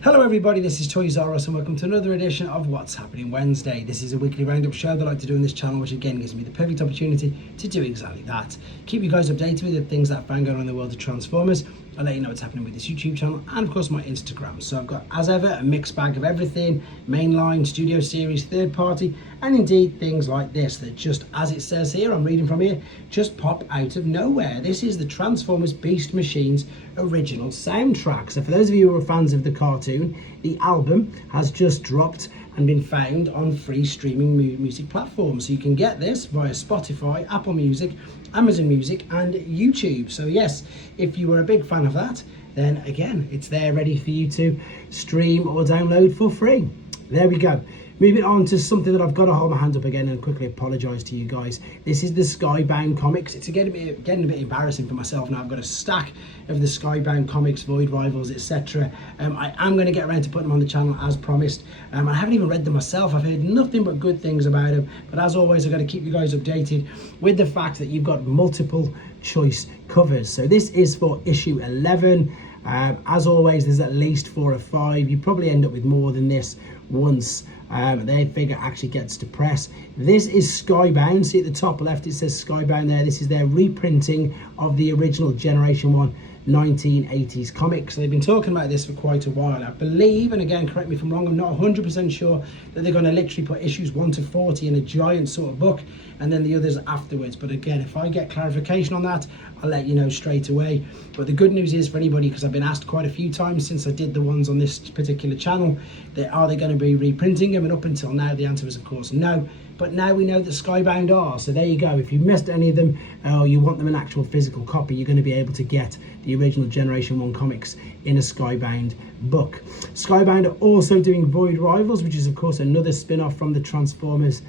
Hello everybody, this is Toys R Us and welcome to another edition of What's Happening Wednesday. This is a weekly roundup show that I like to do on this channel, which again gives me the perfect opportunity to do exactly that. Keep you guys updated with the things that I find going on in the world of Transformers. I'll let you know what's happening with this YouTube channel and of course my Instagram. So I've got, as ever, a mixed bag of everything: mainline, studio series, third party, and indeed things like this that just, as it says here, I'm reading from here, just pop out of nowhere. This is the Transformers Beast Machines original soundtrack. So for those of you who are fans of the cartoon, the album has just dropped and been found on free streaming music platforms. So you can get this via Spotify, Apple Music, Amazon Music and YouTube. So yes, if you were a big fan of that, then again, it's there ready for you to stream or download for free. There we go. Moving on to something that I've got to hold my hand up again and quickly apologise to you guys. This is the Skybound comics. It's getting a bit embarrassing for myself now. I've got a stack of the Skybound comics, Void Rivals, etc. I am going to get around to putting them on the channel as promised. I haven't even read them myself. I've heard nothing but good things about them. But as always, I've got to keep you guys updated with the fact that you've got multiple choice covers. So this is for issue 11. As always, there's at least 4 or 5. You probably end up with more than this once their figure actually gets to press. This is Skybound. See at the top left it says Skybound there. This is their reprinting of the original Generation 1 1980s comics. So they've been talking about this for quite a while. I believe, and again correct me if I'm wrong, I'm not 100% sure, that they're going to literally put issues 1 to 40 in a giant sort of book and then the others afterwards. But again, if I get clarification on that, I'll let you know straight away. But the good news is for anybody, because I've been asked quite a few times since I did the ones on this particular channel, that are they going to be reprinting them? And up until now the answer is of course no. But now we know that Skybound are, so there you go. If you missed any of them or you want them an actual physical copy, you're going to be able to get the original Generation 1 comics in a Skybound book. Skybound are also doing Void Rivals, which is of course another spin-off from the Transformers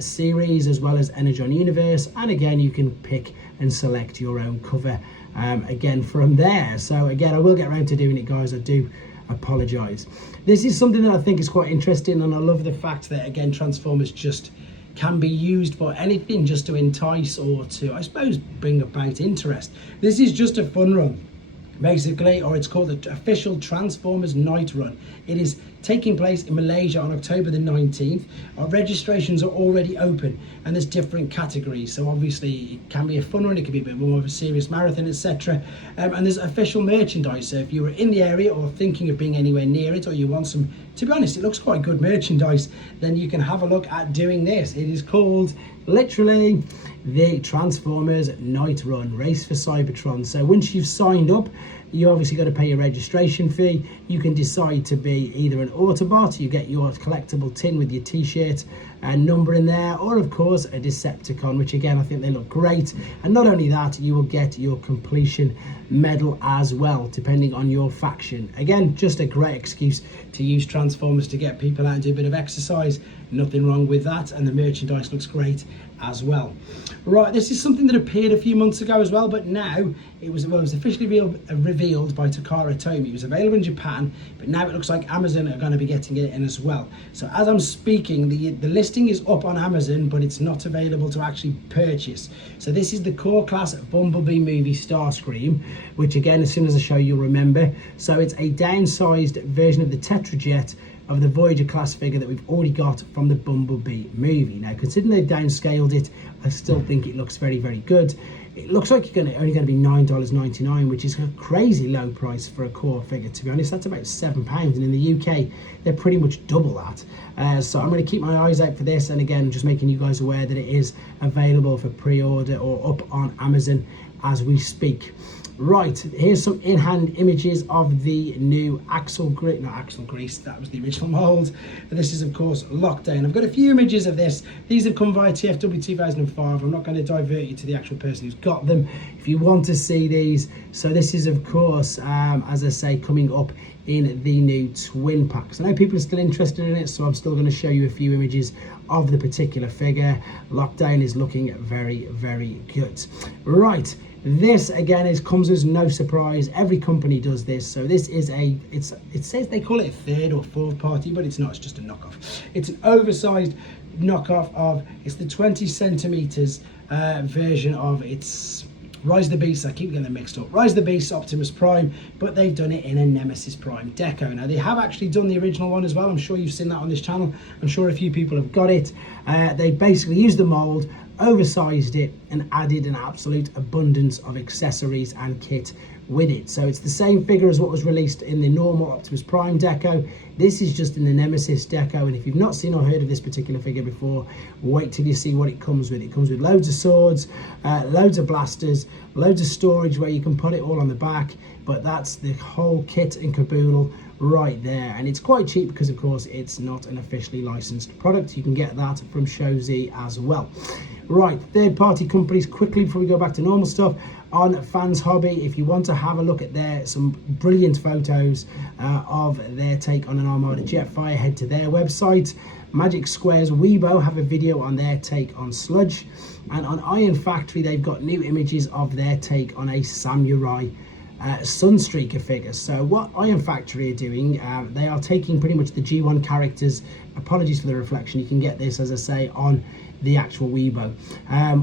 series, as well as Energon Universe, and again you can pick and select your own cover again from there. So again, I will get around to doing it, guys. I do apologize. This is something that I think is quite interesting, and I love the fact that again Transformers just can be used for anything, just to entice or to, I suppose, bring about interest. This is just a fun run basically, or it's called the official Transformers Night Run. It is taking place in Malaysia on October the 19th. Our registrations are already open and there's different categories. So obviously it can be a fun run, it can be a bit more of a serious marathon, etc. And there's official merchandise. So if you were in the area or thinking of being anywhere near it, or you want some, to be honest, it looks quite good merchandise, then you can have a look at doing this. It is called literally the Transformers Night Run Race for Cybertron. So once you've signed up, you obviously got to pay your registration fee. You can decide to be either an Autobot, you get your collectible tin with your t-shirt and number in there, or of course a Decepticon, which again I think they look great. And not only that, you will get your completion medal as well, depending on your faction. Again, just a great excuse to use Transformers to get people out and do a bit of exercise. Nothing wrong with that, and the merchandise looks great as well. Right, this is something that appeared a few months ago as well, but now it was officially revealed by Takara Tomy. It was available in Japan, but now it looks like Amazon are going to be getting it in as well. So as I'm speaking, the listing is up on Amazon, but it's not available to actually purchase. So this is the Core Class Bumblebee movie Starscream, which again, as soon as I show you'll remember. So it's a downsized version of the Tetrajet of the Voyager class figure that we've already got from the Bumblebee movie. Now, considering they've downscaled it, I still think it looks very, very good. It looks like you're only going to be $9.99, which is a crazy low price for a core figure, to be honest. That's about £7, and in the UK, they're pretty much double that. So I'm going to keep my eyes out for this, and again, just making you guys aware that it is available for pre-order or up on Amazon as we speak. Right, here's some in-hand images of the new Axel Grease, that was the original mold. This is of course Lockdown. I've got a few images of this. These have come via TFW 2005. I'm not going to divert you to the actual person who's got them if you want to see these. So this is of course, as I say, coming up in the new twin packs. I know people are still interested in it, so I'm still going to show you a few images of the particular figure. Lockdown is looking very, very good. Right. This again comes as no surprise. Every company does this. So this is it says they call it a third or fourth party, but it's not, it's just a knockoff. It's an oversized knockoff of, it's the 20 centimeters version of its Rise of the Beasts, I keep getting them mixed up. Rise of the Beasts, Optimus Prime, but they've done it in a Nemesis Prime deco. Now, they have actually done the original one as well. I'm sure you've seen that on this channel. I'm sure a few people have got it. They basically used the mold, oversized it, and added an absolute abundance of accessories and kit with it. So it's the same figure as what was released in the normal Optimus Prime deco. This is just in the Nemesis deco, and if you've not seen or heard of this particular figure before, wait till you see what it comes with. It comes with loads of swords, loads of blasters, loads of storage where you can put it all on the back, but that's the whole kit and caboodle right there. And it's quite cheap because, of course, it's not an officially licensed product. You can get that from ShowZ as well. Right, third-party companies, quickly before we go back to normal stuff. On Fans Hobby, if you want to have a look at some brilliant photos of their take on an Armada Jetfire, head to their website. Magic Square's Weibo have a video on their take on Sludge, and on Ironfactory they've got new images of their take on a Samurai Sunstreaker figure. So what Ironfactory are doing, they are taking pretty much the G1 characters. Apologies for the reflection, you can get this, as I say, on the actual Weibo.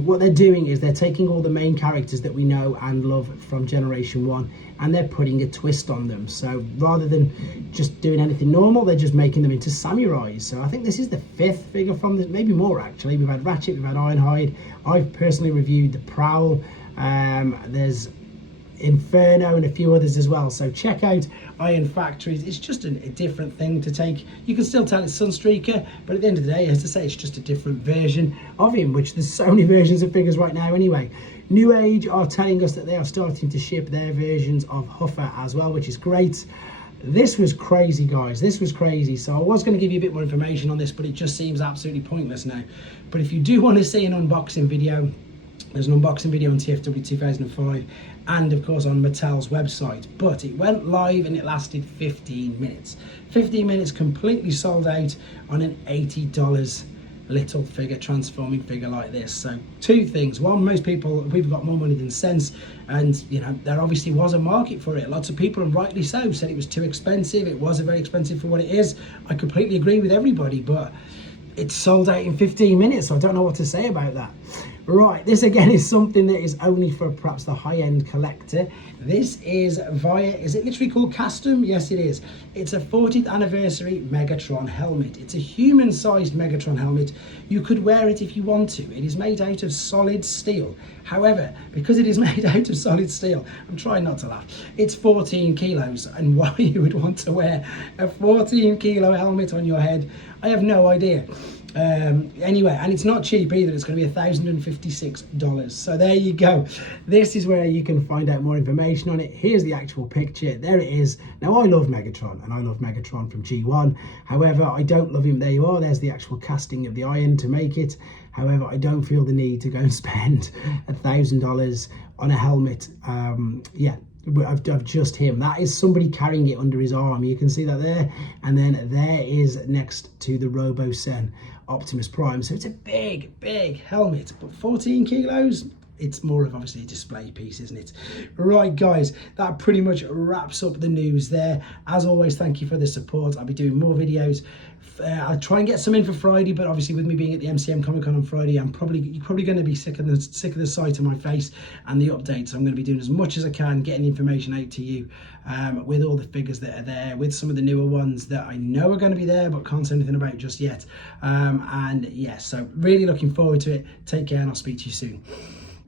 What they're doing is they're taking all the main characters that we know and love from Generation 1, and they're putting a twist on them. So rather than just doing anything normal, they're just making them into samurais. So I think this is the 5th figure from this, maybe more actually. We've had Ratchet, we've had Ironhide. I've personally reviewed the Prowl. There's Inferno and a few others as well. So check out Ironfactory. It's just a different thing to take. You can still tell it's Sunstreaker, but at the end of the day, as I say, it's just a different version of him, which there's so many versions of figures right now anyway. New Age are telling us that they are starting to ship their versions of Huffer as well, which is great. This was crazy, guys. This was crazy. So I was going to give you a bit more information on this, but it just seems absolutely pointless now. But if you do want to see an unboxing video, there's an unboxing video on TFW 2005 and of course on Mattel's website, but it went live and it lasted 15 minutes. 15 minutes completely sold out on an $80 little figure, transforming figure like this. So two things. One, most people, we've got more money than sense, and you know, there obviously was a market for it. Lots of people, and rightly so, said it was too expensive. It was very expensive for what it is. I completely agree with everybody, but it's sold out in 15 minutes, so I don't know what to say about that. Right, this again is something that is only for perhaps the high-end collector. This is is it literally called Custom? Yes, it is. It's a 40th anniversary Megatron helmet. It's a human-sized Megatron helmet. You could wear it if you want to. It is made out of solid steel. However, because it is made out of solid steel, I'm trying not to laugh, it's 14 kilos. And why you would want to wear a 14 kilo helmet on your head, I have no idea. Anyway, and it's not cheap either. It's going to be $1,056. So there you go. This is where you can find out more information on it. Here's the actual picture. There it is. Now, I love Megatron, and I love Megatron from G1. However, I don't love him. There you are. There's the actual casting of the iron to make it. However, I don't feel the need to go and spend $1,000 on a helmet. Yeah. Of just him. That is somebody carrying it under his arm. You can see that there, and then there is next to the Robo-Sen Optimus Prime. So it's a big helmet, but 14 kilos, it's more of obviously a display piece, isn't it? Right, guys, that pretty much wraps up the news there. As always, thank you for the support. I'll be doing more videos. I'll try and get some in for Friday, but obviously with me being at the MCM Comic Con on Friday, you're probably going to be sick of the sight of my face and the updates. So I'm going to be doing as much as I can, getting the information out to you with all the figures that are there, with some of the newer ones that I know are going to be there but can't say anything about just yet. And yeah, so really looking forward to it. Take care, and I'll speak to you soon.